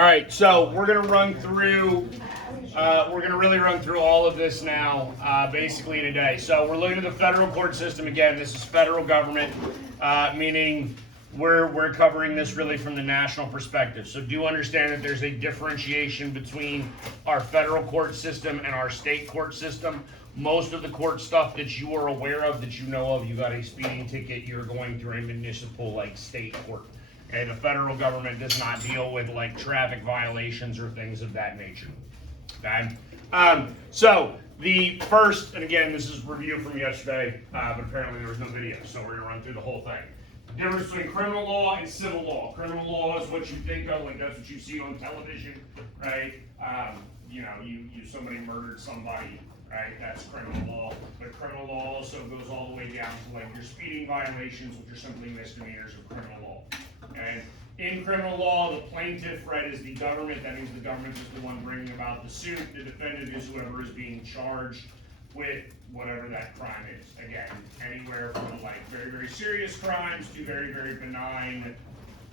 All right, so we're gonna run through. We're gonna really run through all of this now, basically today. So we're looking at the federal court system again. This is federal government, meaning we're covering this really from the national perspective. So do understand that there's a differentiation between our federal court system and our state court system. Most of the court stuff that you are aware of, that you know of, you got a speeding ticket, you're going through a municipal, like, state court. Okay, the federal government does not deal with, like, traffic violations or things of that nature. Okay, so the first, and again, this is review from yesterday, but apparently there was no video, so we're gonna run through the whole thing. The difference between criminal law and civil law. Criminal law is what you think of, like that's what you see on television, right? You know, somebody murdered somebody, right? That's criminal law. But criminal law also goes all the way down to like your speeding violations, which are simply misdemeanors of criminal law. And in criminal law, the plaintiff, right, is the government. That means the government is the one bringing about the suit. The defendant is whoever is being charged with whatever that crime is. Again, anywhere from like very, very serious crimes to very, very benign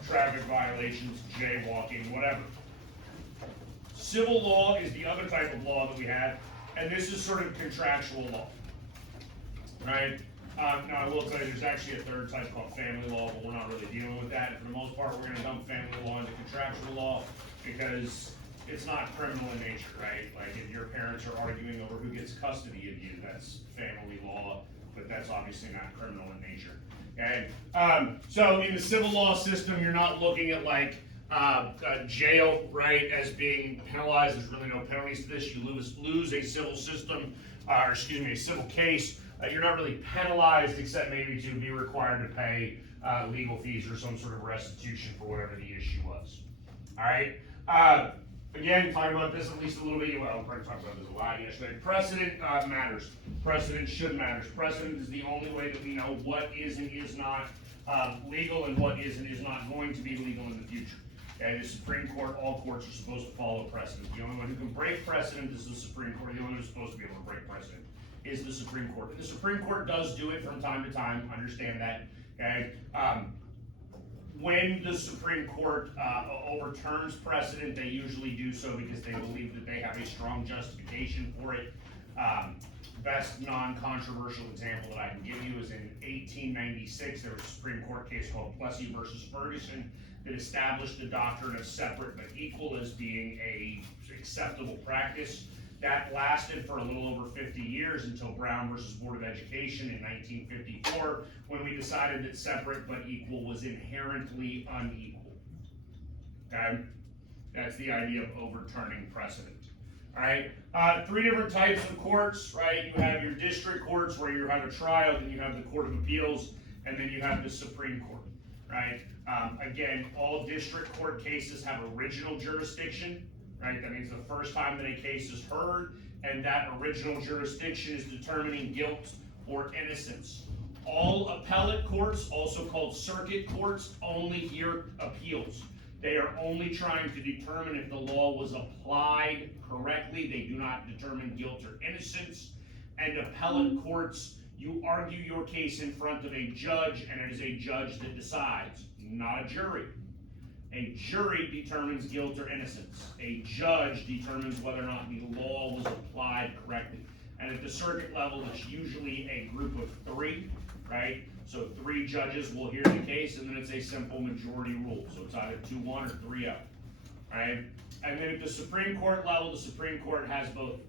traffic violations, jaywalking, whatever. Civil law is the other type of law that we have, and this is sort of contractual law, right? Now, I will tell you, there's actually a third type called family law, but we're not really dealing with that. And for the most part, we're going to dump family law into contractual law because it's not criminal in nature, right? Like if your parents are arguing over who gets custody of you, that's family law, but that's obviously not criminal in nature. Okay? So in the civil law system, you're not looking at like jail, right, as being penalized. There's really no penalties to this. You lose a civil system, or excuse me, a civil case. You're not really penalized except maybe to be required to pay legal fees or some sort of restitution for whatever the issue was. All right. Again, talking about this at least a little bit. Well, we're talking about this a lot yesterday. Precedent matters. Precedent should matter. Precedent is the only way that we know what is and is not legal and what is and is not going to be legal in the future. Okay, the Supreme Court, all courts are supposed to follow precedent. The only one who can break precedent is the Supreme Court. The only one who's supposed to be able to break precedent is the Supreme Court. And the Supreme Court does do it from time to time, understand that, okay? When the Supreme Court overturns precedent, they usually do so because they believe that they have a strong justification for it. Best non-controversial example that I can give you is in 1896, there was a Supreme Court case called Plessy versus Ferguson that established the doctrine of separate but equal as being a acceptable practice. That lasted for a little over 50 years until Brown versus Board of Education in 1954, when we decided that separate but equal was inherently unequal. Okay? That's the idea of overturning precedent. All right? Three different types of courts, right? You have your district courts where you have a trial, then you have the Court of Appeals, and then you have the Supreme Court, right? Again, all district court cases have original jurisdiction. Right, that means the first time that a case is heard, and that original jurisdiction is determining guilt or innocence. All appellate courts, also called circuit courts, only hear appeals. They are only trying to determine if the law was applied correctly. They do not determine guilt or innocence. And appellate courts, you argue your case in front of a judge, and it is a judge that decides, not a jury. A jury determines guilt or innocence. A judge determines whether or not the law was applied correctly. And at the circuit level, it's usually a group of three, right? So 3 judges will hear the case, and then it's a simple majority rule. So it's either 2-1 or 3-0, right? And then at the Supreme Court level, the Supreme Court has both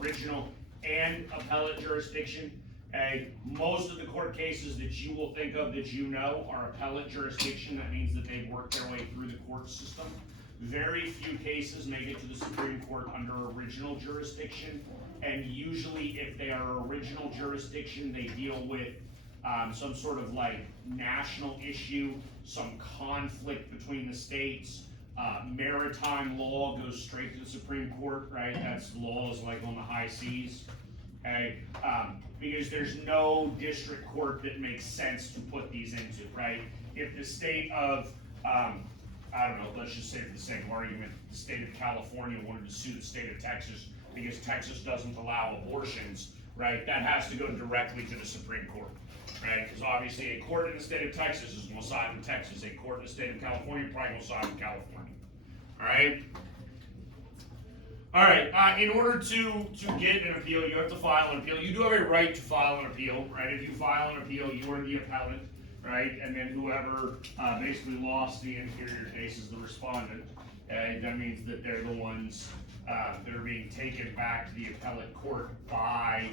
original and appellate jurisdiction. Most of the court cases that you will think of that you know are appellate jurisdiction. That means that they've worked their way through the court system. Very few cases make it to the Supreme Court under original jurisdiction. And usually if they are original jurisdiction, they deal with some sort of like national issue, some conflict between the states. Maritime law goes straight to the Supreme Court, right? That's laws like on the high seas. Okay, because there's no district court that makes sense to put these into, right? If the state of, I don't know, let's just say for the sake of argument, the state of California wanted to sue the state of Texas because Texas doesn't allow abortions, right? That has to go directly to the Supreme Court, right? Because obviously a court in the state of Texas is going to side with Texas. A court in the state of California probably will side with California. All right. All right. In order to get an appeal, you have to file an appeal. You do have a right to file an appeal, right? If you file an appeal, you are the appellant, right? And then whoever basically lost the inferior case is the respondent. That means that they're the ones that are being taken back to the appellate court by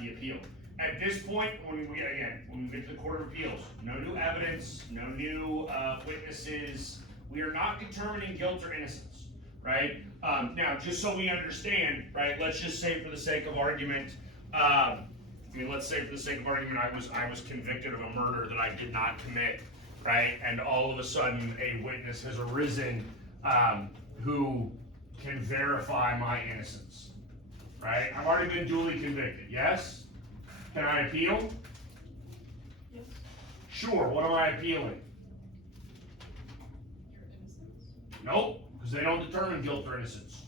the appeal. At this point, when we get to the Court of Appeals, no new evidence, no new witnesses. We are not determining guilt or innocence, right? Now, just so we understand, right? Let's just say, for the sake of argument, let's say for the sake of argument, I was convicted of a murder that I did not commit, right? And all of a sudden, a witness has arisen who can verify my innocence, right? I've already been duly convicted. Yes. Can I appeal? Yes. Sure. What am I appealing? Your innocence? Nope, because they don't determine guilt or innocence.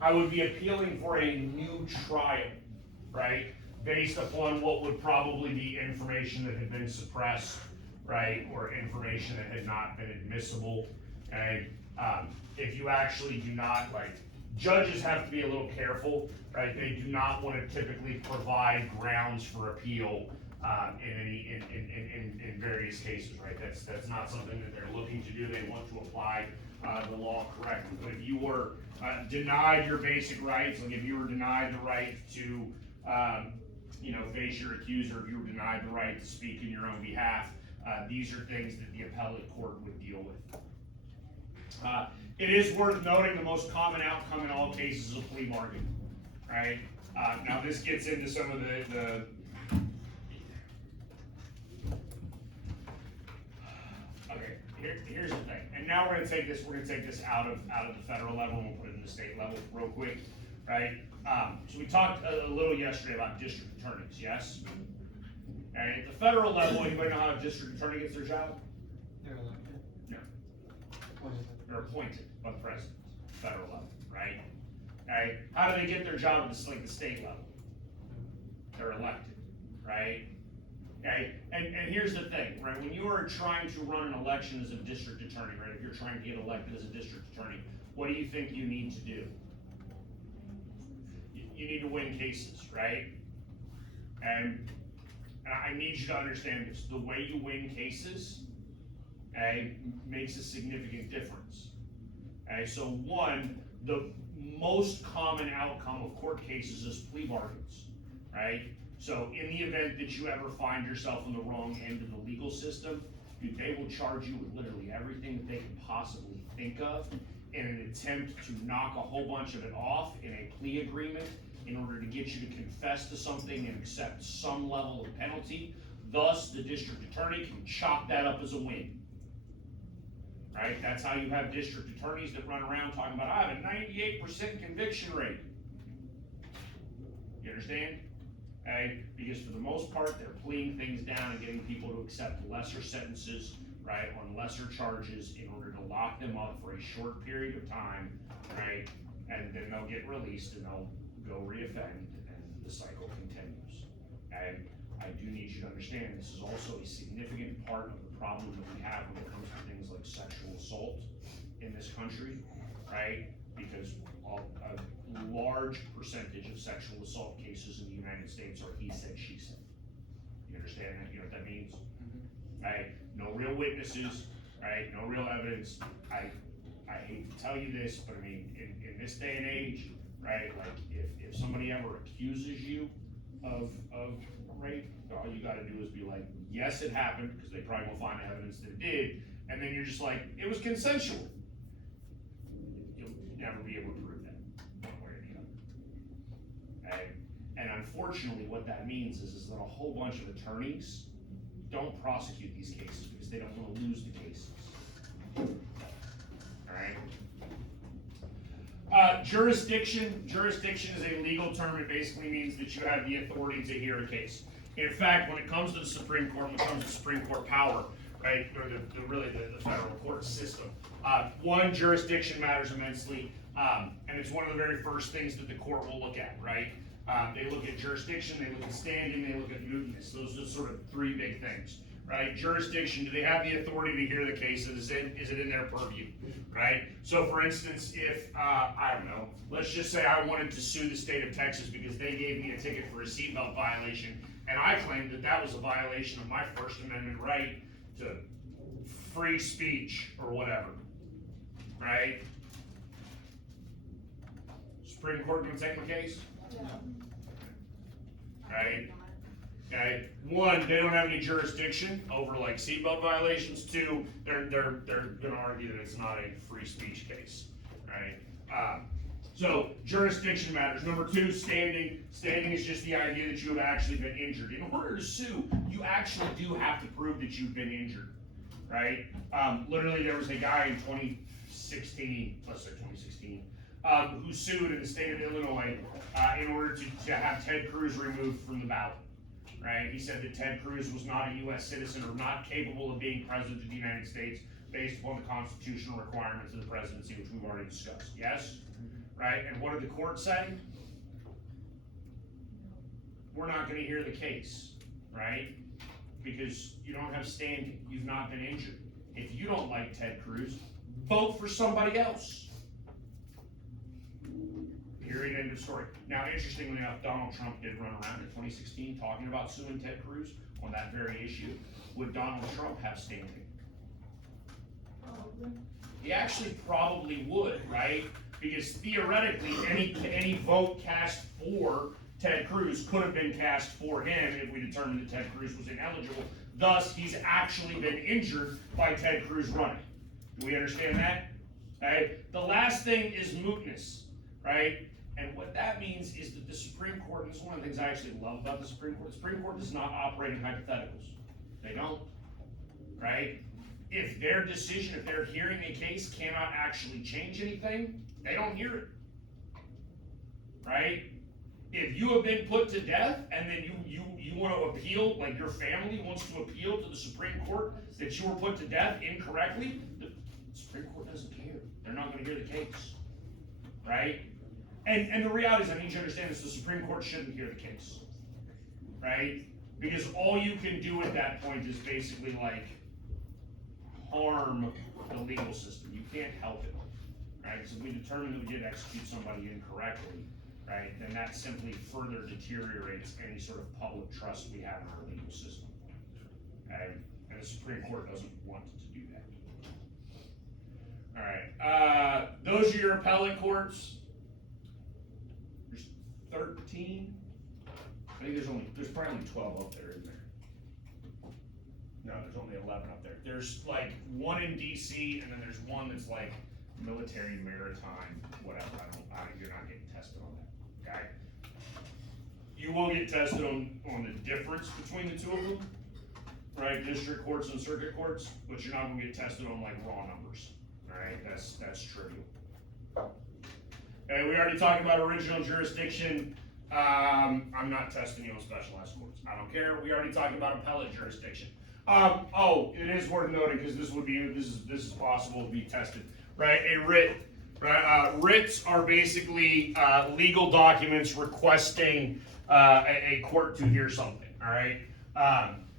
I would be appealing for a new trial, right? Based upon what would probably be information that had been suppressed, right? Or information that had not been admissible. Okay? If you actually do not, judges have to be a little careful, right? They do not want to typically provide grounds for appeal in various cases, right? That's not something that they're looking to do. They want to apply the law correctly. But if you were denied your basic rights, like if you were denied the right to face your accuser, if you were denied the right to speak in your own behalf, these are things that the appellate court would deal with. It is worth noting the most common outcome in all cases is a plea bargain, right? Now this gets into some of the okay. Here's the thing, and now we're gonna take this out of the federal level and we'll put it in the state level real quick, right? So we talked a little yesterday about district attorneys, yes? And at the federal level, anybody know how a district attorney gets their job? They're elected. No. What is it? They're appointed by the president, federal level, right? Okay. How do they get their job at the state level? They're elected, right? Okay. And here's the thing, right? When you are trying to run an election as a district attorney, right? If you're trying to get elected as a district attorney, what do you think you need to do? You need to win cases, right? And I need you to understand this. The way you win cases, okay, makes a significant difference. Okay, so one, the most common outcome of court cases is plea bargains, right? So in the event that you ever find yourself on the wrong end of the legal system, they will charge you with literally everything that they can possibly think of in an attempt to knock a whole bunch of it off in a plea agreement in order to get you to confess to something and accept some level of penalty. Thus, the district attorney can chalk that up as a win. Right? That's how you have district attorneys that run around talking about, I have a 98% conviction rate. You understand? Okay? Because for the most part, they're pleading things down and getting people to accept lesser sentences, right, on lesser charges in order to lock them up for a short period of time, right? And then they'll get released and they'll go reoffend and the cycle continues. And I do need you to understand this is also a significant part of the problem that we have when it comes to things like sexual assault in this country, right? Because a large percentage of sexual assault cases in the United States are he said, she said. You understand that? You know what that means? Mm-hmm. Right? No real witnesses, right? No real evidence. I hate to tell you this, but I mean, in this day and age, right? Like if somebody ever accuses you of rape, all you gotta do is be like, yes, it happened, because they probably won't find evidence that it did, and then you're just like, it was consensual. You'll never be able to prove that, one way or the other. Okay? And unfortunately, what that means is that a whole bunch of attorneys don't prosecute these cases because they don't want to lose the cases. Alright? Jurisdiction is a legal term. It basically means that you have the authority to hear a case. In fact, when it comes to the Supreme Court, when it comes to Supreme Court power, right, or the federal court system, one, jurisdiction matters immensely, and it's one of the very first things that the court will look at, right? They look at jurisdiction, they look at standing, they look at mootness. Those are sort of three big things, right? Jurisdiction, do they have the authority to hear the case? Is it in their purview, right? So for instance, if, I don't know, let's just say I wanted to sue the state of Texas because they gave me a ticket for a seatbelt violation, and I claimed that that was a violation of my First Amendment right to free speech or whatever, right? Supreme Court gonna take my case? Right? Okay, one, they don't have any jurisdiction over like seatbelt violations. Two, they're gonna argue that it's not a free speech case, right? So jurisdiction matters. Number two, standing. Standing is just the idea that you have actually been injured. In order to sue, you actually do have to prove that you've been injured, right? Literally, there was a guy in 2016, let's say 2016, who sued in the state of Illinois in order to have Ted Cruz removed from the ballot. Right? He said that Ted Cruz was not a U.S. citizen or not capable of being president of the United States based upon the constitutional requirements of the presidency, which we've already discussed. Yes? Right? And what did the court say? We're not going to hear the case, right? Because you don't have standing. You've not been injured. If you don't like Ted Cruz, vote for somebody else. Period, end of story. Now, interestingly enough, Donald Trump did run around in 2016 talking about suing Ted Cruz on that very issue. Would Donald Trump have standing? He actually probably would, right? Because theoretically, any vote cast for Ted Cruz could have been cast for him if we determined that Ted Cruz was ineligible. Thus, he's actually been injured by Ted Cruz running. Do we understand that? Right? The last thing is mootness, right? And what that means is that the Supreme Court, and this is one of the things I actually love about the Supreme Court does not operate in hypotheticals. They don't, right? If their decision, if their hearing a case cannot actually change anything, they don't hear it, right? If you have been put to death and then you want to appeal, like your family wants to appeal to the Supreme Court that you were put to death incorrectly, the Supreme Court doesn't care. They're not going to hear the case, right? And the reality is, I need you to understand this, the Supreme Court shouldn't hear the case, right? Because all you can do at that point is basically like harm the legal system. You can't help it, right? So if we determine that we did execute somebody incorrectly, right, then that simply further deteriorates any sort of public trust we have in our legal system, okay? And the Supreme Court doesn't want to do that. All right, those are your appellate courts. 13. I think there's probably only 12 up there, isn't there? No, there's only 11 up there. There's like one in DC, and then there's one that's like military, maritime, whatever. You're not getting tested on that, okay? You will get tested on the difference between the two of them, right? District courts and circuit courts, but you're not gonna get tested on like raw numbers, all right? That's trivial. Okay, we already talked about original jurisdiction. I'm not testing you on specialized courts. I don't care. We already talked about appellate jurisdiction. It is worth noting because this is possible to be tested, right? A writ, right? Writs are basically legal documents requesting a court to hear something. All right.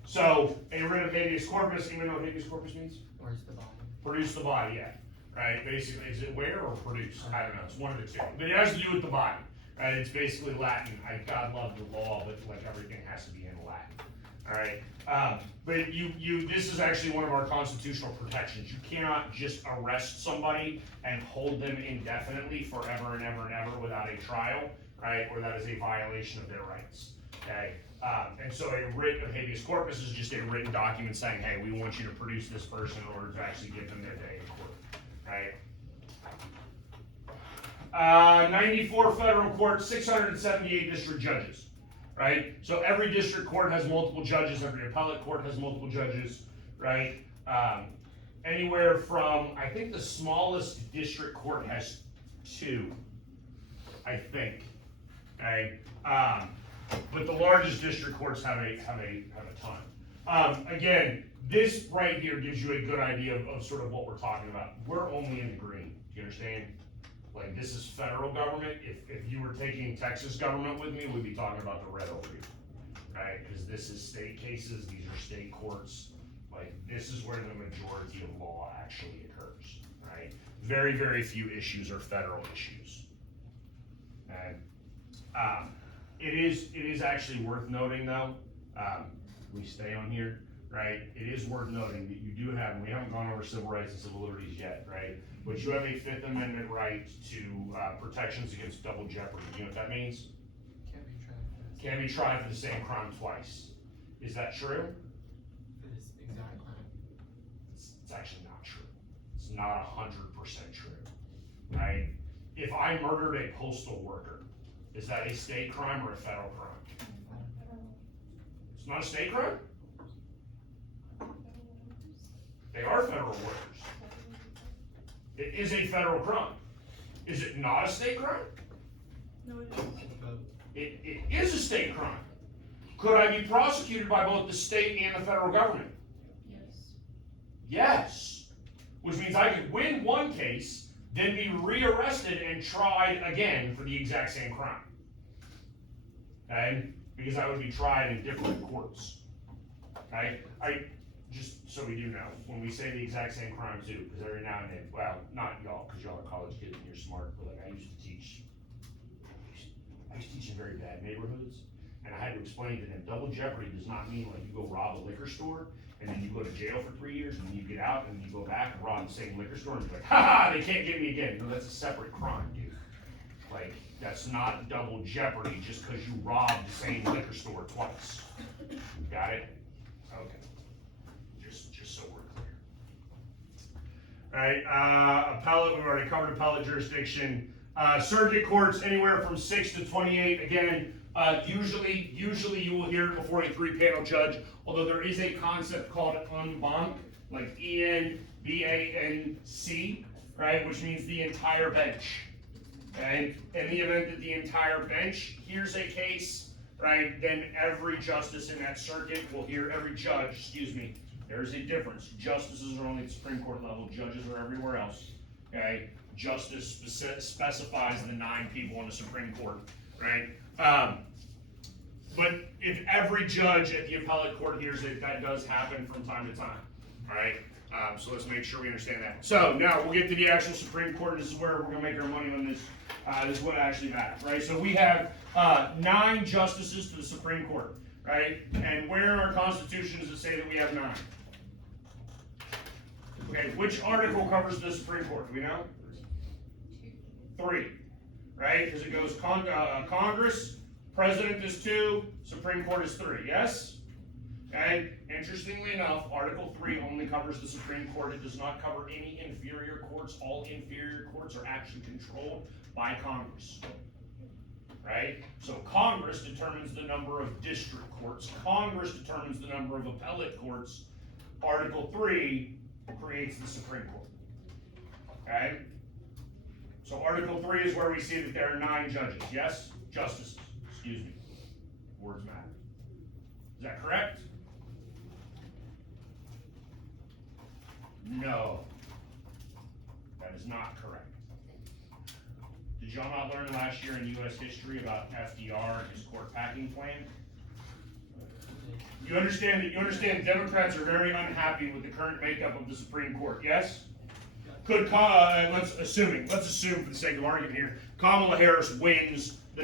So a writ of habeas corpus. Even know what habeas corpus means? Where's the body? Produce the body. Yeah. Right, basically, is it where or produce? I don't know, it's one of the two. But it has to do with the body, right? It's basically Latin. God love the law, but like everything has to be in Latin, all right? But this is actually one of our constitutional protections. You cannot just arrest somebody and hold them indefinitely forever and ever and ever without a trial, right? Or that is a violation of their rights, okay? And so a writ of habeas corpus is just a written document saying, hey, we want you to produce this person in order to actually give them their day in court. Right. 94 federal courts, 678 district judges, right? So every district court has multiple judges, every appellate court has multiple judges, right? Anywhere from, I think the smallest district court has 2, I think, okay? But the largest district courts have a ton. Again, this right here gives you a good idea of sort of what we're talking about. We're only in the green. Do you understand? Like, this is federal government. If you were taking Texas government with me, we'd be talking about the red over here, right? Because this is state cases. These are state courts. Like, this is where the majority of law actually occurs, right? Very, very few issues are federal issues. And, it is actually worth noting though, we stay on here, right? It is worth noting that you do have, and we haven't gone over civil rights and civil liberties yet, right? But you have a Fifth Amendment right to, protections against double jeopardy. You know what that means? Can't be tried for this. Can't be tried for the same crime twice. Is that true? For this exact crime. It's actually not true. It's not 100% true, right? If I murdered a postal worker, is that a state crime or a federal crime? It's not a state crime? They are federal workers. It is a federal crime. Is it not a state crime? No, it isn't. But It is a state crime. Could I be prosecuted by both the state and the federal government? Yes. Yes. Which means I could win one case, then be rearrested and tried again for the exact same crime. Okay? Because I would be tried in different courts. Okay? Just so we do know, when we say the exact same crime too, because every now and then, well, not y'all, because y'all are college kids and you're smart, but like I used to teach in very bad neighborhoods, and I had to explain to them, double jeopardy does not mean like you go rob a liquor store, and then you go to jail for 3 years, and then you get out, and you go back and rob the same liquor store, and you're like, ha ha, they can't get me again. No, that's a separate crime, dude. Like, that's not double jeopardy just because you robbed the same liquor store twice. Got it? Okay. Just so we're clear. Alright, appellate, we've already covered appellate jurisdiction. Circuit courts, anywhere from 6 to 28. Again, usually you will hear it before a 3-panel judge, although there is a concept called en banc, like ENBANC, right, which means the entire bench. Okay? In the event that the entire bench hears a case, right, then every justice in that circuit will hear, every judge, excuse me, there's a difference. Justices are only at the Supreme Court level, judges are everywhere else, okay? Justice specifies the 9 people on the Supreme Court, right? But if every judge at the appellate court hears it, that does happen from time to time, all right? So let's make sure we understand that. So now we'll get to the actual Supreme Court. This is where we're gonna make our money on this. This is what actually matters, right? So we have 9 justices to the Supreme Court, right? And where in our Constitution does it say that we have 9? Okay, which article covers the Supreme Court? Do we know? 3, right? Because it goes Congress, President is 2, Supreme Court is 3, yes? Okay, interestingly enough, Article 3 only covers the Supreme Court. It does not cover any inferior courts. All inferior courts are actually controlled by Congress, right? So Congress determines the number of district courts. Congress determines the number of appellate courts. Article 3 creates the Supreme Court, okay? So Article 3 is where we see that there are 9 judges, yes? Justices, excuse me. Words matter. Is that correct? No. That is not correct. Did y'all not learn last year in U.S. history about FDR and his court packing plan? You understand Democrats are very unhappy with the current makeup of the Supreme Court, yes? Let's assume for the sake of argument here, Kamala Harris wins the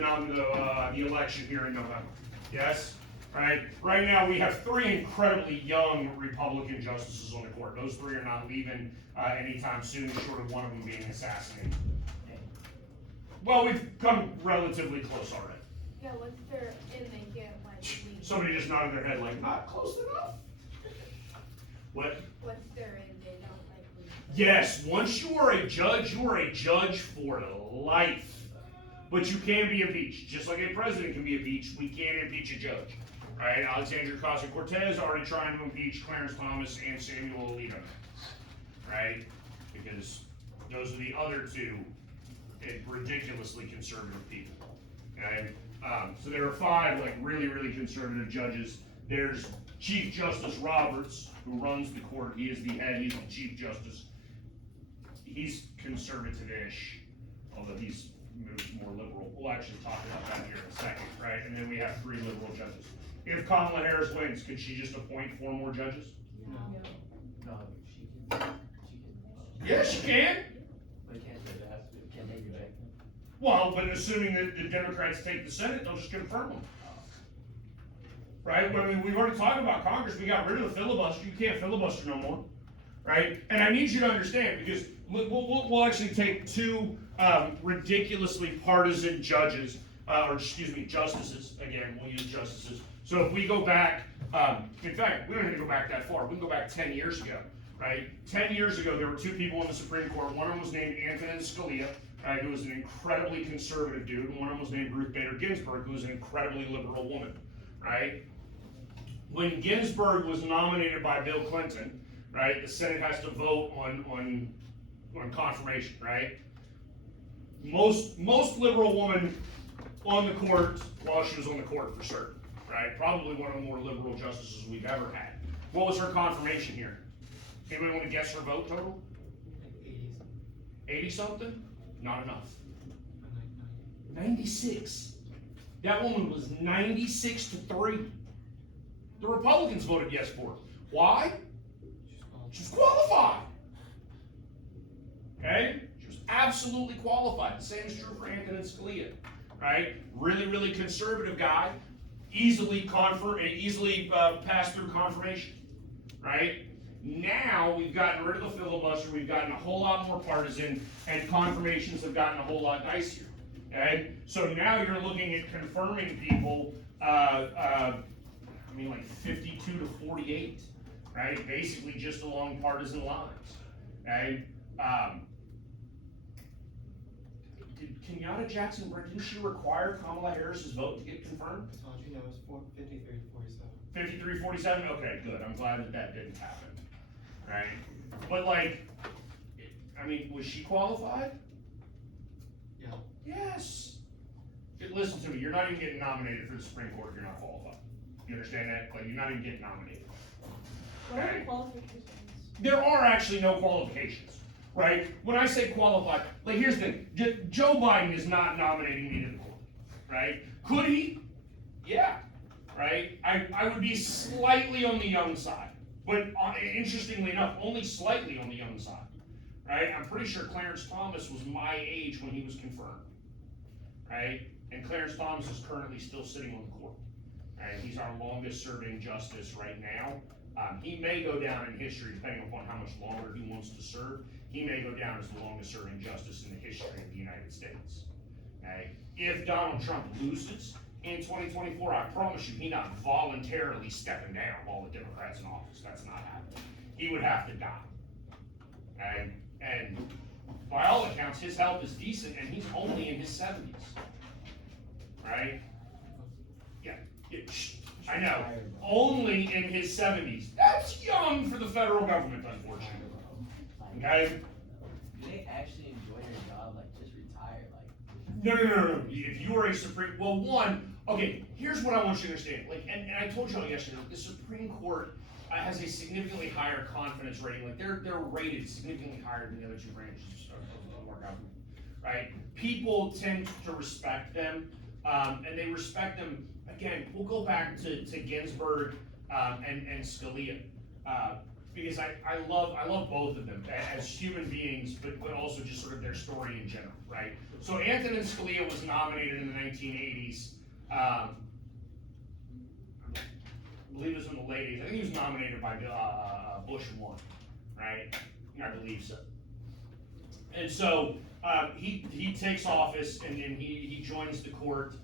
election here in November, yes? Right now we have 3 incredibly young Republican justices on the court. Those 3 are not leaving anytime soon, short of one of them being assassinated. Well, we've come relatively close already. Yeah, once they're in, they get like leave. Somebody just nodded their head like, not close enough. What? Once they're in, they don't like leave. Yes, once you are a judge for life. But you can be impeached. Just like a president can be impeached, we can impeach a judge. Right? Alexandria Ocasio-Cortez already trying to impeach Clarence Thomas and Samuel Alito. Right? Because those are the other 2 ridiculously conservative people. Okay? So there are 5 like really, really conservative judges. There's Chief Justice Roberts, who runs the court. He is the head, he's the Chief Justice. He's conservative-ish, although he's moved more liberal. We'll actually talk about that here in a second, right? And then we have 3 liberal judges. If Kamala Harris wins, could she just appoint 4 more judges? No. No, she can, Yes, you can. but can't they ask, can they reject them? Well, but assuming that the Democrats take the Senate, they'll just confirm them. Right? I mean, we've already talked about Congress. We got rid of the filibuster. You can't filibuster no more. Right? And I need you to understand, because we'll actually take two ridiculously partisan judges, justices. Again, we'll use justices. So if we go back, in fact, we don't need to go back that far. We can go back 10 years ago. Right? 10 years ago, there were two people in the Supreme Court. One of them was named Antonin Scalia, right, who was an incredibly conservative dude, and one of them was named Ruth Bader Ginsburg, who was an incredibly liberal woman. Right? When Ginsburg was nominated by Bill Clinton, right, the Senate has to vote on confirmation, right? Most liberal woman on the court while she was on the court for certain, right? Probably one of the more liberal justices we've ever had. What was her confirmation here? Anybody want to guess her vote total? Like 80 something? Not enough. like 96. That woman was 96-3. The Republicans voted yes for her. Why? She's qualified. Okay? She was absolutely qualified. The same is true for Antonin Scalia. Right? Really conservative guy. Easily passed through confirmation. Right? Now we've gotten rid of the filibuster, we've gotten a whole lot more partisan, and confirmations have gotten a whole lot dicier. Okay? So now you're looking at confirming people, like 52-48, right? Basically just along partisan lines. Okay? Did Kenyatta Jackson, didn't she require Kamala Harris's vote to get confirmed? I told you that was 53 to 47. 53-47? Okay, good. I'm glad that didn't happen. Right? But was she qualified? Yeah. Yes. Listen to me, you're not even getting nominated for the Supreme Court if you're not qualified. You understand that? Like, you're not even getting nominated. What are Okay. the qualifications? There are actually no qualifications, right? When I say qualified, like, here's the thing. Joe Biden is not nominating me to the court, right? Could he? Yeah, right? I would be slightly on the young side, but interestingly enough, only slightly on the young side, right? I'm pretty sure Clarence Thomas was my age when he was confirmed, right? And Clarence Thomas is currently still sitting on the court, right? He's our longest serving justice right now. He may go down in history, depending upon how much longer he wants to serve. He may go down as the longest serving justice in the history of the United States. Okay? If Donald Trump loses in 2024, I promise you, he's not voluntarily stepping down while the Democrats in office. That's not happening. He would have to die. Okay? And by all accounts, his health is decent, and he's only in his 70s. Right? Yeah. I know. Only in his 70s. That's young for the federal government, unfortunately. Okay? Do they actually enjoy their job, like just retire, like? No. If you are a okay, here's what I want you to understand. Like, and I told you all yesterday, the Supreme Court has a significantly higher confidence rating. Like, they're rated significantly higher than the other two branches of our government. Right? People tend to respect them, and they respect them. Again, we'll go back to Ginsburg and Scalia, because I love both of them as human beings, but also just sort of their story in general, right? So Antonin Scalia was nominated in the 1980s. I believe it was in the late 80s. I think he was nominated by Bush 1, right? I believe so. And so he takes office and he joins the court.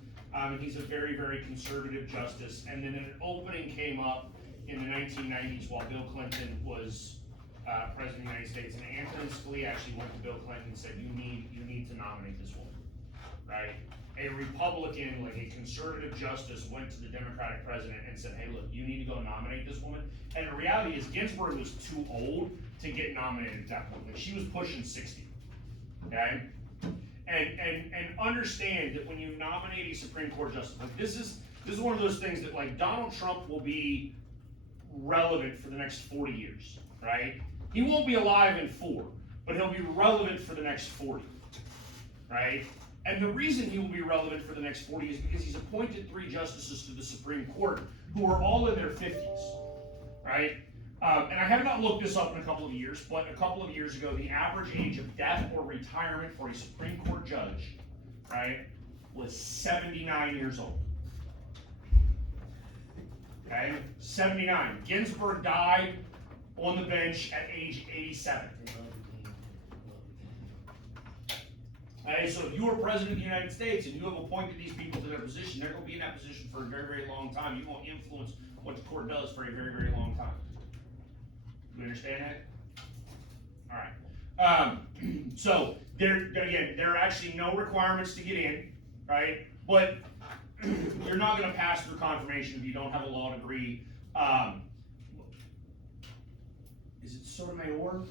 He's a very conservative justice. And then an opening came up in the 1990s while Bill Clinton was president of the United States. And Antonin Scalia actually went to Bill Clinton and said, you need to nominate this woman, right? A Republican, like a conservative justice, went to the Democratic president and said, hey, look, you need to go nominate this woman. And the reality is Ginsburg was too old to get nominated at that point. Like, she was pushing 60, okay? And understand that when you nominate a Supreme Court justice, like this is one of those things that, like, Donald Trump will be relevant for the next 40 years, right? He won't be alive in 4, but he'll be relevant for the next 40, right? And the reason he will be relevant for the next 40 is because he's appointed 3 justices to the Supreme Court who are all in their 50s, right? And I have not looked this up in a couple of years, but a couple of years ago, the average age of death or retirement for a Supreme Court judge, right, was 79 years old. Okay, 79. Ginsburg died on the bench at age 87. Okay, so if you were president of the United States and you have appointed these people to their position, they're going to be in that position for a very, very long time. You won't influence what the court does for a very, very long time. You understand that? All right. So there are actually no requirements to get in, right? But you're not going to pass through confirmation if you don't have a law degree. Is it Sotomayor?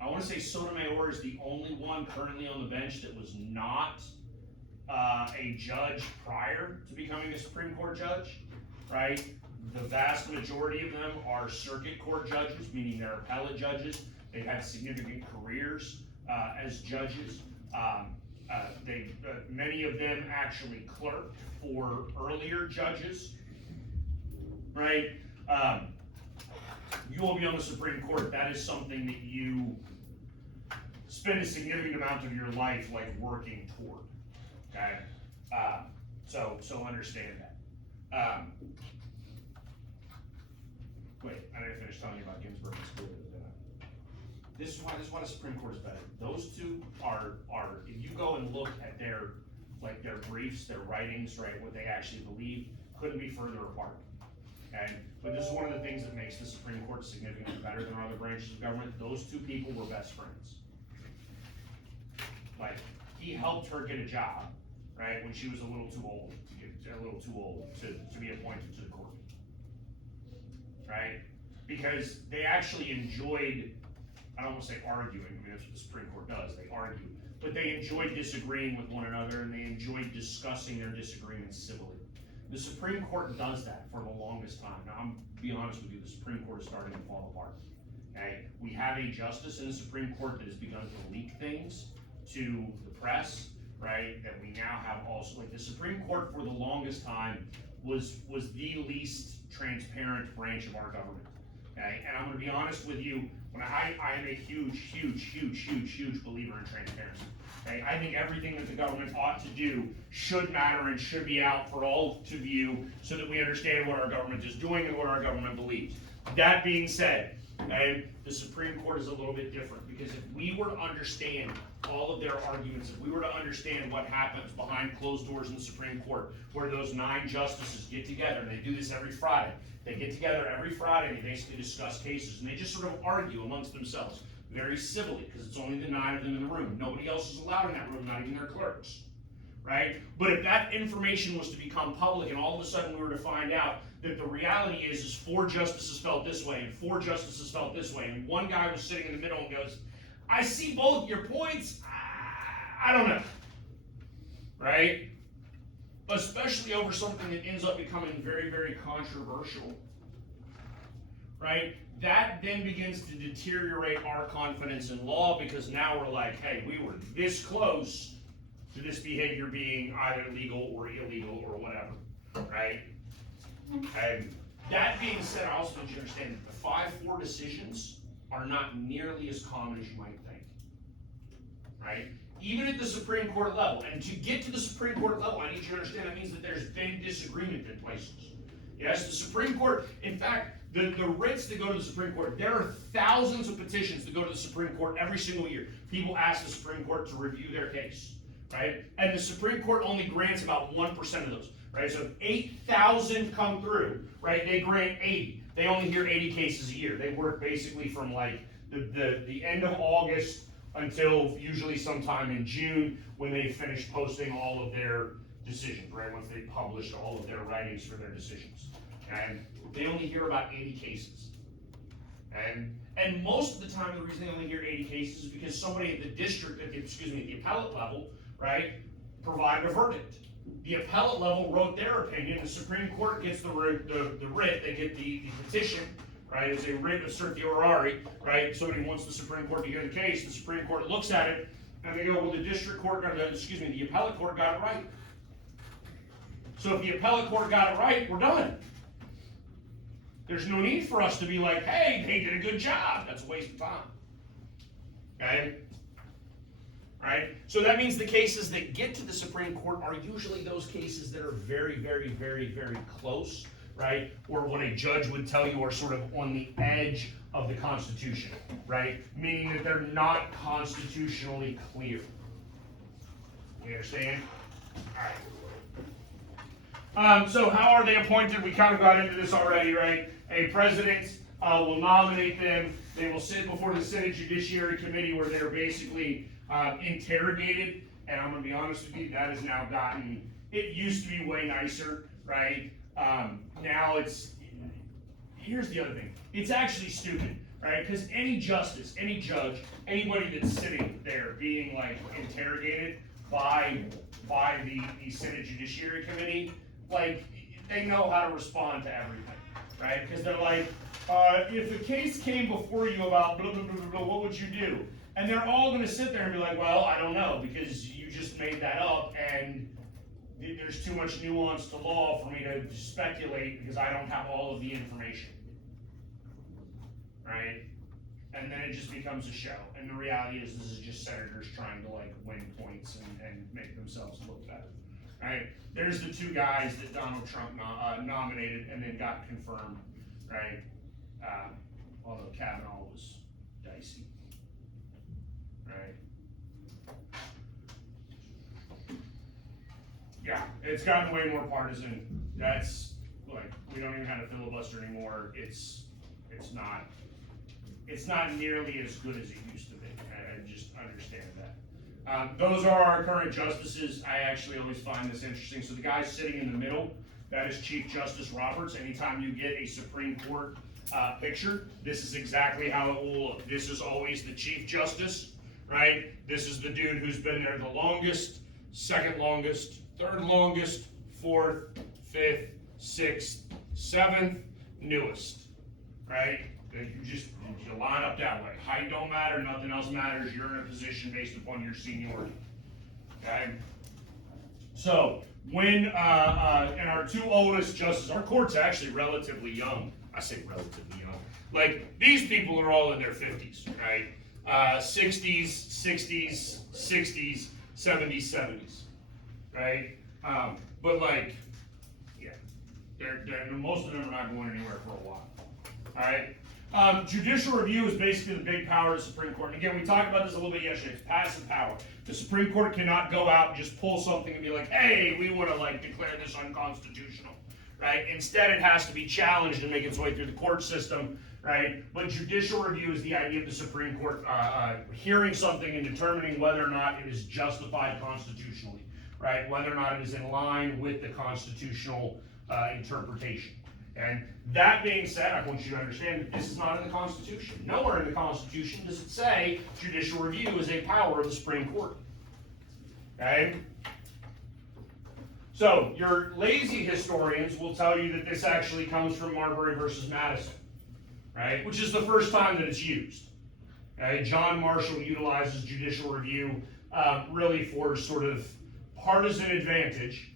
I want to say Sotomayor is the only one currently on the bench that was not a judge prior to becoming a Supreme Court judge, right? The vast majority of them are circuit court judges, meaning they're appellate judges. They've had significant careers as judges. Many of them actually clerked for earlier judges, right? You will be on the Supreme Court. That is something that you spend a significant amount of your life like working toward. Okay, so understand that. Wait, I didn't finish telling you about Ginsburg and Scalia, did I? This is why the Supreme Court is better. Those two are if you go and look at their briefs, their writings, right, what they actually believe, couldn't be further apart. Okay, but this is one of the things that makes the Supreme Court significantly better than other branches of government. Those two people were best friends. Like, he helped her get a job, right, when she was a little too old to be appointed to the court, right? Because they actually enjoyed, I don't want to say arguing, I mean that's what the Supreme Court does, they argue, but they enjoyed disagreeing with one another and they enjoyed discussing their disagreements civilly. The Supreme Court does that for the longest time. Now, I'm be honest with you, the Supreme Court is starting to fall apart. Okay, we have a justice in the Supreme Court that has begun to leak things to the press, right? That we now have also, like the Supreme Court for the longest time was the least transparent branch of our government. Okay, and I'm going to be honest with you, when I am a huge believer in transparency. Okay, I think everything that the government ought to do should matter and should be out for all to view so that we understand what our government is doing and what our government believes. That being said, okay, the Supreme Court is a little bit different because if we were to understand all of their arguments, if we were to understand what happens behind closed doors in the Supreme Court, where those 9 justices get together, and they do this every Friday. They get together every Friday and they basically discuss cases, and they just sort of argue amongst themselves, very civilly, because it's only the 9 of them in the room. Nobody else is allowed in that room, not even their clerks, right? But if that information was to become public and all of a sudden we were to find out that the reality is 4 justices felt this way and 4 justices felt this way, and one guy was sitting in the middle and goes, I see both your points, I don't know, right? Especially over something that ends up becoming very controversial, right? That then begins to deteriorate our confidence in law because now we're like, hey, we were this close to this behavior being either legal or illegal or whatever, right? And that being said, I also want you to understand that the 5-4 decisions are not nearly as common as you might think, right? Even at the Supreme Court level, and to get to the Supreme Court level, I need you to understand that means that there's been disagreement in places. Yes, the Supreme Court, in fact, the writs that go to the Supreme Court, there are thousands of petitions that go to the Supreme Court every single year. People ask the Supreme Court to review their case, right? And the Supreme Court only grants about 1% of those, right? So if 8,000 come through, right, they grant 80. They only hear 80 cases a year. They work basically from like the end of August until usually sometime in June when they finish posting all of their decisions, right? Once they published all of their writings for their decisions. And they only hear about 80 cases. And most of the time, the reason they only hear 80 cases is because somebody at the appellate level, right, provided a verdict. The appellate level wrote their opinion, the Supreme Court gets the writ, they get the petition, right, it's a writ of certiorari, right, somebody wants the Supreme Court to hear the case, the Supreme Court looks at it, and they go, well, the appellate court got it right. So if the appellate court got it right, we're done. There's no need for us to be like, hey, they did a good job. That's a waste of time. Okay? Right? So that means the cases that get to the Supreme Court are usually those cases that are very, very, very, very close, right? Or what a judge would tell you are sort of on the edge of the Constitution, right? Meaning that they're not constitutionally clear. You understand? All right. So how are they appointed? We kind of got into this already, right? A president will nominate them. They will sit before the Senate Judiciary Committee where they're basically interrogated. And I'm going to be honest with you, that has now gotten, it used to be way nicer, right? Now it's, here's the other thing. It's actually stupid, right? Because any justice, any judge, anybody that's sitting there being like interrogated by the Senate Judiciary Committee, like they know how to respond to everything, right? Because they're like, if the case came before you about blah, blah, blah, blah, blah, what would you do? And they're all going to sit there and be like, well, I don't know, because you just made that up, and there's too much nuance to law for me to speculate because I don't have all of the information, right? And then it just becomes a show. And the reality is this is just senators trying to like win points and make themselves look better, right? There's the two guys that Donald Trump nominated and then got confirmed, right? Although Kavanaugh was dicey, right? Yeah, it's gotten way more partisan. That's like, we don't even have a filibuster anymore. It's not nearly as good as it used to be. I just understand that. Those are our current justices. I actually always find this interesting. So the guy sitting in the middle, that is Chief Justice Roberts. Anytime you get a Supreme Court picture, this is exactly how it will look. This is always the Chief Justice, right? This is the dude who's been there the longest, second longest, third longest, fourth, fifth, sixth, seventh, newest, right? You line up that way. Height don't matter, nothing else matters. You're in a position based upon your seniority. Okay? So, when, and our two oldest justices, our court's actually relatively young. I say relatively young. Like, these people are all in their 50s, right? 60s, 60s, 60s, 70s, 70s, right? But like, yeah, most of them are not going anywhere for a while, all right? Judicial review is basically the big power of the Supreme Court. And again, we talked about this a little bit yesterday. It's passive power. The Supreme Court cannot go out and just pull something and be like, hey, we want to like declare this unconstitutional, right? Instead, it has to be challenged and make its way through the court system, right? But judicial review is the idea of the Supreme Court hearing something and determining whether or not it is justified constitutionally, right? Whether or not it is in line with the constitutional interpretation. And that being said, I want you to understand that this is not in the Constitution. Nowhere in the Constitution does it say judicial review is a power of the Supreme Court. Okay? So, your lazy historians will tell you that this actually comes from Marbury versus Madison, right? Which is the first time that it's used. Okay? John Marshall utilizes judicial review really for sort of partisan advantage.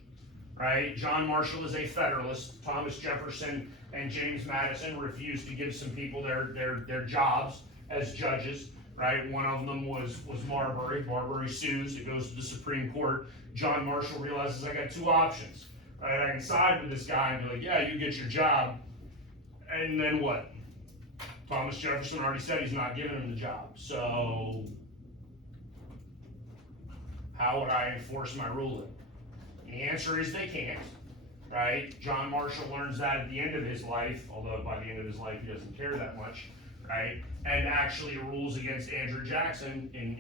Right? John Marshall is a Federalist. Thomas Jefferson and James Madison refused to give some people their jobs as judges. Right? One of them was Marbury. Marbury sues. It goes to the Supreme Court. John Marshall realizes I got two options. Right? I can side with this guy and be like, yeah, you get your job. And then what? Thomas Jefferson already said he's not giving him the job. So how would I enforce my ruling? The answer is they can't, right? John Marshall learns that at the end of his life, although by the end of his life he doesn't care that much, right? And actually rules against Andrew Jackson in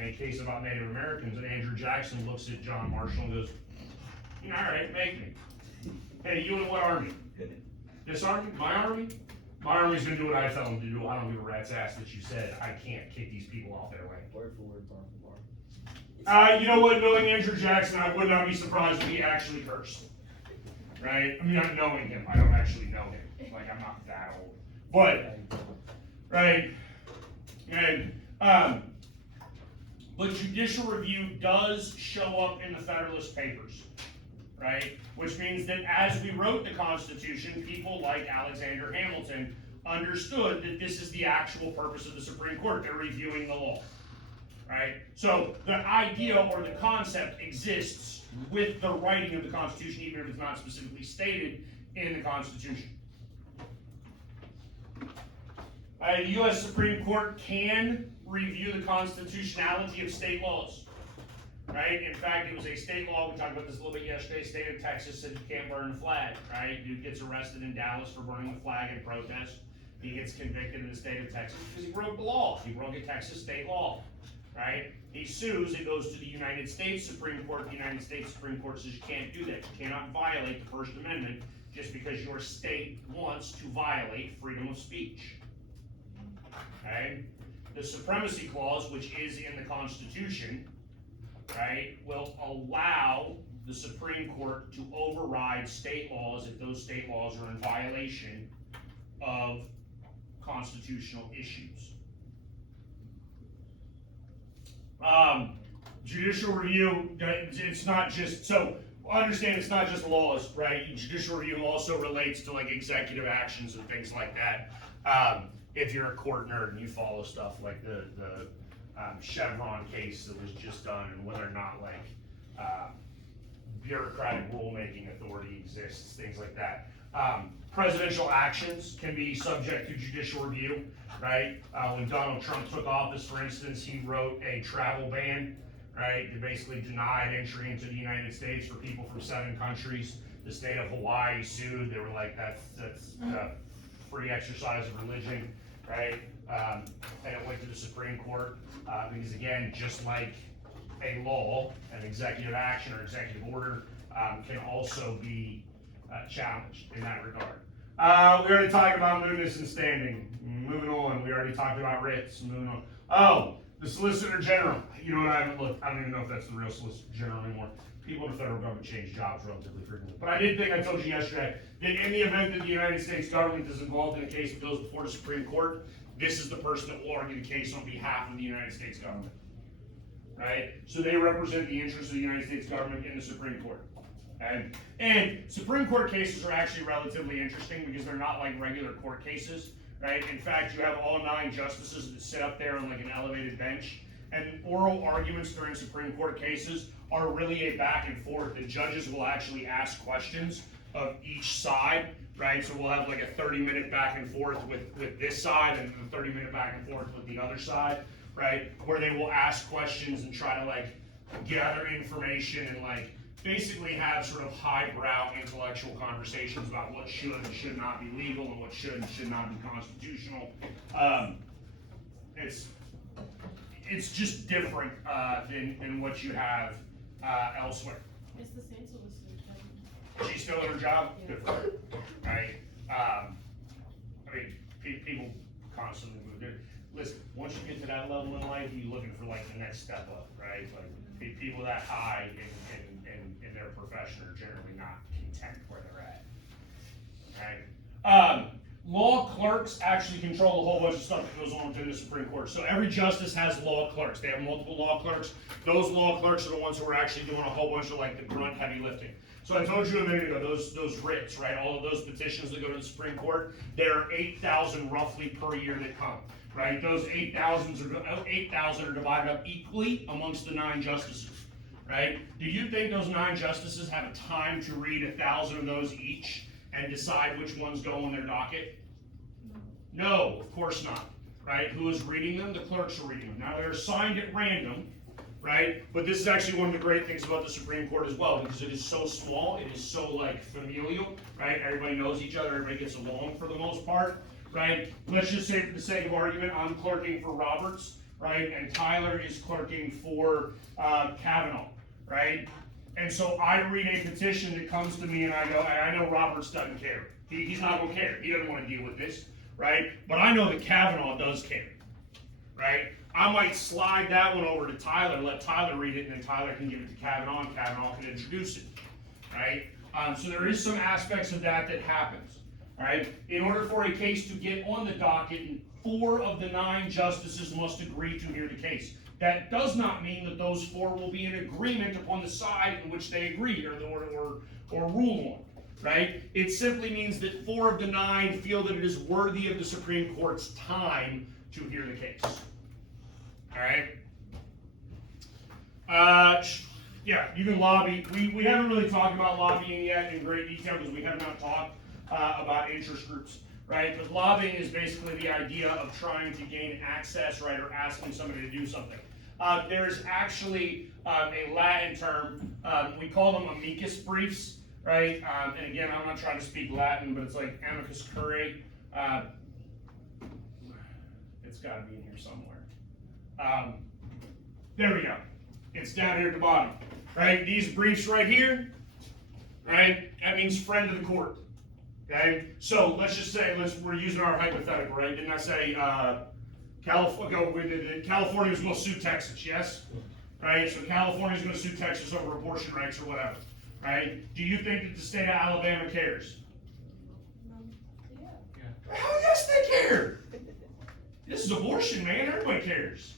a case about Native Americans. And Andrew Jackson looks at John Marshall and goes, all right, make me. Hey, you in what army? This army? My army? My army's gonna do what I tell them to do. I don't give a rat's ass that you said I can't kick these people off their land. Word for word, bar for bar. You know what, knowing Andrew Jackson, I would not be surprised if he actually cursed. Right? I mean, not knowing him, I don't actually know him. Like, I'm not that old. But, right? And, but judicial review does show up in the Federalist Papers. right? Which means that as we wrote the Constitution, people like Alexander Hamilton understood that this is the actual purpose of the Supreme Court. They're reviewing the law, right? So the idea or the concept exists with the writing of the Constitution, even if it's not specifically stated in the Constitution. The U.S. Supreme Court can review the constitutionality of state laws, right? In fact, it was a state law, we talked about this a little bit yesterday, state of Texas said you can't burn the flag, right? Dude gets arrested in Dallas for burning the flag in protest. He gets convicted in the state of Texas because he broke the law. He broke a Texas state law, right? He sues, it goes to the United States Supreme Court. The United States Supreme Court says you can't do that. You cannot violate the First Amendment just because your state wants to violate freedom of speech, okay? The Supremacy Clause, which is in the Constitution, right, will allow the Supreme Court to override state laws if those state laws are in violation of constitutional issues. Judicial review, it's not just, so understand it's not just laws, right? Judicial review also relates to like executive actions and things like that. If you're a court nerd and you follow stuff like the Chevron case that was just done and whether or not like bureaucratic rulemaking authority exists, things like that. Presidential actions can be subject to judicial review, right? When Donald Trump took office, for instance, he wrote a travel ban, right? That basically denied entry into the United States for people from 7 countries. The state of Hawaii sued. They were like, that's free exercise of religion, right? And it went to the Supreme Court because again, just like a law, an executive action or executive order can also be challenged in that regard. We already talked about mootness and standing. Moving on, we already talked about writs. Moving on. Oh, the Solicitor General. You know what? I haven't looked. I don't even know if that's the real Solicitor General anymore. People in the federal government change jobs relatively frequently. But I did think I told you yesterday that in the event that the United States government is involved in a case that goes before the Supreme Court, this is the person that will argue the case on behalf of the United States government. Right? So they represent the interests of the United States government in the Supreme Court. And Supreme Court cases are actually relatively interesting because they're not like regular court cases, right? In fact, you have all 9 justices that sit up there on like an elevated bench, and oral arguments during Supreme Court cases are really a back and forth. The judges will actually ask questions of each side, right? So we'll have like a 30-minute back and forth with this side and a 30-minute back and forth with the other side, right? Where they will ask questions and try to like gather information and like basically have sort of highbrow intellectual conversations about what should and should not be legal and what should and should not be constitutional. It's just different than what you have elsewhere. It's the same solicitor general. She's still in her job? Yeah. Good for her, right? I mean, people constantly move. Listen, once you get to that level in life, you're looking for like the next step up, right? Like people that high in their profession are generally not content where they're at, right? Law clerks actually control a whole bunch of stuff that goes on within the Supreme Court. So every justice has law clerks. They have multiple law clerks. Those law clerks are the ones who are actually doing a whole bunch of like the grunt heavy lifting. So I told you a minute ago, those writs, right? All of those petitions that go to the Supreme Court, there are 8,000 roughly per year that come, right? Those 8,000 are divided up equally amongst the 9 justices, right? Do you think those 9 justices have a time to read 1,000 of those each and decide which ones go on their docket? No, of course not, right? Who is reading them? The clerks are reading them. Now they're assigned at random, right? But this is actually one of the great things about the Supreme Court as well, because it is so small, it is so like familial, right? Everybody knows each other, everybody gets along for the most part, right? Let's just say for the sake of argument, I'm clerking for Roberts, right? And Tyler is clerking for Kavanaugh, right? And so I read a petition that comes to me and I go, I know Roberts doesn't care. He's not gonna care. He doesn't want to deal with this, right? But I know that Kavanaugh does care, right? I might slide that one over to Tyler, let Tyler read it, and then Tyler can give it to Kavanaugh, and Kavanaugh can introduce it, right? So there is some aspects of that happens, right? In order for a case to get on the docket, 4 of the 9 justices must agree to hear the case. That does not mean that those 4 will be in agreement upon the side in which they agreed or rule on, right? It simply means that 4 of the 9 feel that it is worthy of the Supreme Court's time to hear the case. All right? Yeah, you can lobby. We haven't really talked about lobbying yet in great detail because we have not talked about interest groups, right? But lobbying is basically the idea of trying to gain access, right, or asking somebody to do something. There's actually a Latin term. We call them amicus briefs, right? And again, I'm not trying to speak Latin, but it's like amicus curiae. It's got to be in here somewhere. There we go. It's down here at the bottom, right? These briefs right here, right? That means friend of the court, okay? So let's just say, we're using our hypothetical, right? Didn't I say California was going to sue Texas, yes? Right? So California's going to sue Texas over abortion rights or whatever, right? Do you think that the state of Alabama cares? Yeah. Hell yes, they care. This is abortion, man. Everybody cares.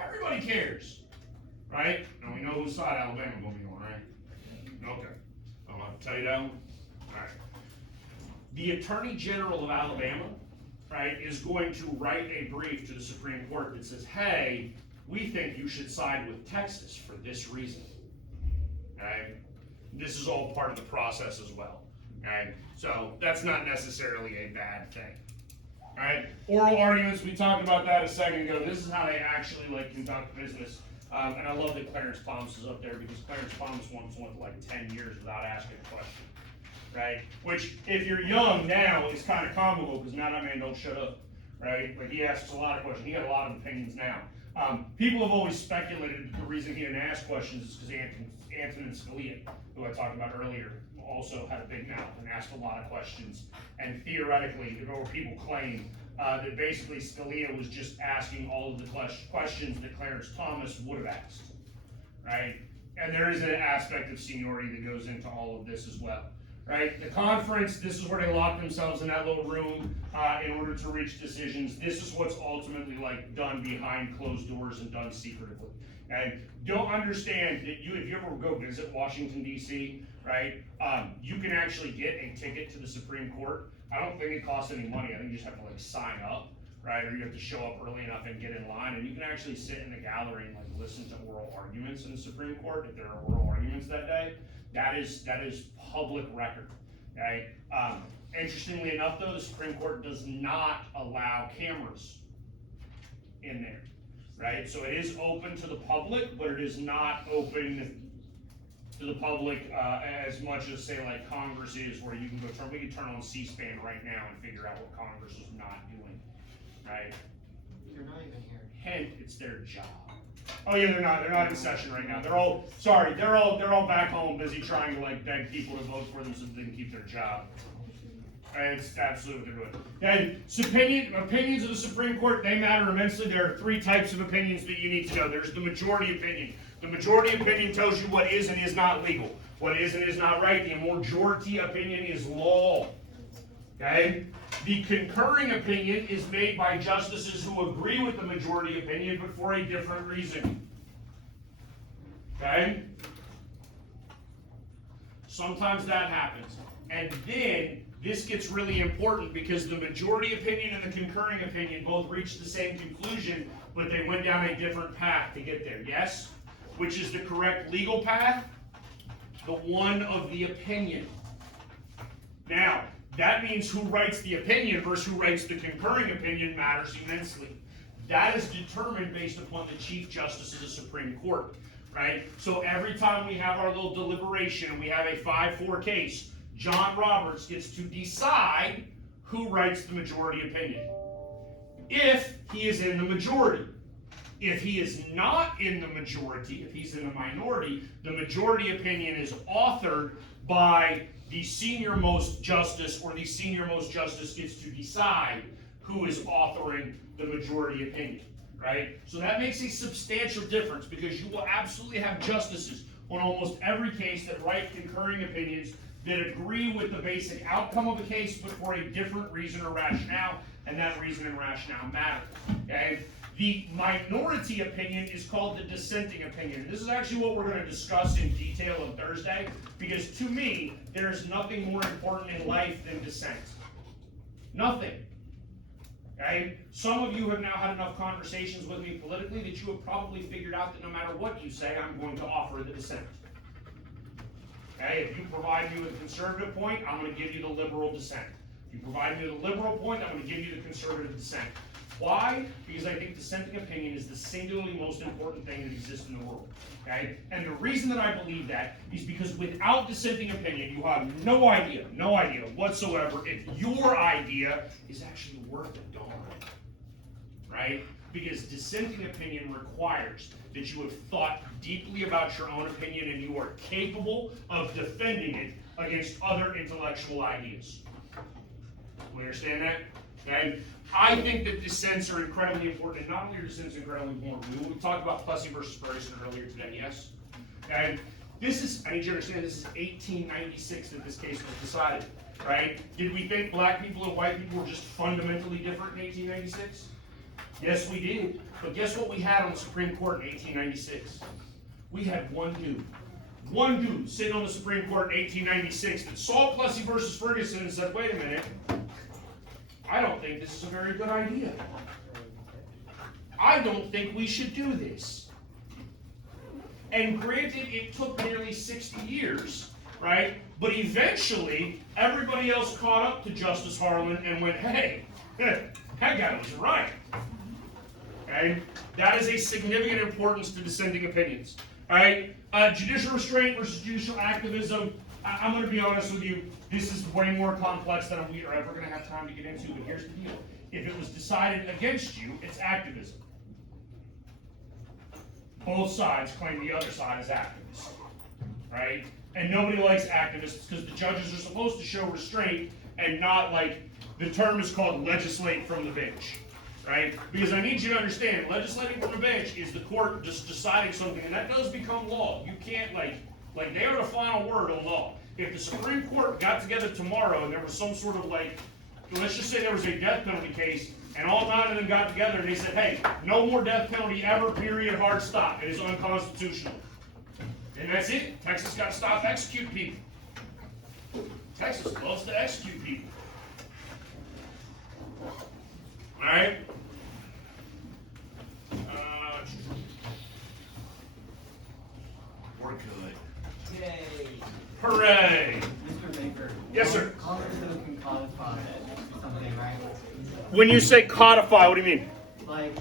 Everybody cares. Right? Now we know whose side Alabama gonna be on, right? Okay. I'm gonna tell you that one. Alright. The Attorney General of Alabama, right, is going to write a brief to the Supreme Court that says, hey, we think you should side with Texas for this reason. Okay? This is all part of the process as well. Okay? So that's not necessarily a bad thing. Alright? Oral arguments, we talked about that a second ago. This is how they actually conduct business. And I love that Clarence Thomas is up there because Clarence Thomas once went like 10 years without asking a question, right? Which, if you're young now, is kind of comical because now that man don't shut up, right? Like he asks a lot of questions. He got a lot of opinions now. People have always speculated that the reason he didn't ask questions is because Antonin Scalia, who I talked about earlier, also had a big mouth and asked a lot of questions. And theoretically, or people claim that basically Scalia was just asking all of the questions that Clarence Thomas would have asked, right? And there is an aspect of seniority that goes into all of this as well, right? The conference, this is where they lock themselves in that little room in order to reach decisions. This is what's ultimately done behind closed doors and done secretively. And don't understand that if you ever go visit Washington, D.C., right, you can actually get a ticket to the Supreme Court. I don't think it costs any money. I think you just have to sign up, right? Or you have to show up early enough and get in line, and you can actually sit in the gallery and listen to oral arguments in the Supreme Court if there are oral arguments that day. That is public record. Okay? Interestingly enough, though, the Supreme Court does not allow cameras in there, right? So it is open to the public, but it is not open to the public as much as say Congress is, where you can we can turn on C-SPAN right now and figure out what Congress is not doing, right? They're not even here. Hint, it's their job. Oh yeah, they're not in session right now. They're all back home busy trying to beg people to vote for them so they can keep their job. And it's absolutely what they're doing. And opinions of the Supreme Court, they matter immensely. There are 3 types of opinions that you need to know. There's the majority opinion. The majority opinion tells you what is and is not legal, what is and is not right. The majority opinion is law. Okay? The concurring opinion is made by justices who agree with the majority opinion, but for a different reason. Okay? Sometimes that happens. And then this gets really important because the majority opinion and the concurring opinion both reach the same conclusion, but they went down a different path to get there. Yes? Which is the correct legal path? The one of the opinion. Now, that means who writes the opinion versus who writes the concurring opinion matters immensely. That is determined based upon the Chief Justice of the Supreme Court, right? So every time we have our little deliberation, we have a 5-4 case, John Roberts gets to decide who writes the majority opinion. If he is in the majority. If he is not in the majority, if he's in the minority, the majority opinion is authored by the senior most justice, or the senior most justice gets to decide who is authoring the majority opinion, right? So that makes a substantial difference because you will absolutely have justices on almost every case that write concurring opinions that agree with the basic outcome of a case, but for a different reason or rationale, and that reason and rationale matter, okay? The minority opinion is called the dissenting opinion. This is actually what we're going to discuss in detail on Thursday, because to me, there is nothing more important in life than dissent. Nothing. Okay? Some of you have now had enough conversations with me politically that you have probably figured out that no matter what you say, I'm going to offer the dissent. Okay? If you provide me with a conservative point, I'm going to give you the liberal dissent. If you provide me with a liberal point, I'm going to give you the conservative dissent. Why? Because I think dissenting opinion is the singularly most important thing that exists in the world. Okay? And the reason that I believe that is because without dissenting opinion, you have no idea whatsoever if your idea is actually worth a darn. Right? Because dissenting opinion requires that you have thought deeply about your own opinion and you are capable of defending it against other intellectual ideas. We understand that? Okay? I think that dissents are incredibly important, and not only are dissents incredibly important, we talked about Plessy versus Ferguson earlier today, yes? Okay? This is, I need you to understand, this is 1896 that this case was decided, right? Did we think black people and white people were just fundamentally different in 1896? Yes, we did. But guess what we had on the Supreme Court in 1896? We had one dude sitting on the Supreme Court in 1896 that saw Plessy versus Ferguson and said, wait a minute, I don't think this is a very good idea. I don't think we should do this. And granted, it took nearly 60 years, right? But eventually, everybody else caught up to Justice Harlan and went, hey, that guy was right. Okay? That is a significant importance to dissenting opinions. All right? Judicial restraint versus judicial activism. I'm going to be honest with you. This is way more complex than we are ever going to have time to get into, but here's the deal. If it was decided against you, it's activism. Both sides claim the other side is activists, right? And nobody likes activists because the judges are supposed to show restraint and not, like, the term is called legislate from the bench, right? Because I need you to understand, legislating from the bench is the court just deciding something, and that does become law. You can't, like they are the final word on law. If the Supreme Court got together tomorrow and there was some sort of, like, let's just say there was a death penalty case, and all 9 of them got together and they said, hey, no more death penalty ever, period, hard stop. It is unconstitutional. And that's it. Texas got to stop executing people. Texas loves to execute people. All right? We're good. Yay. Hooray! Mr. Baker. Yes, sir. Congress can codify something, right? When you say codify, what do you mean? Like,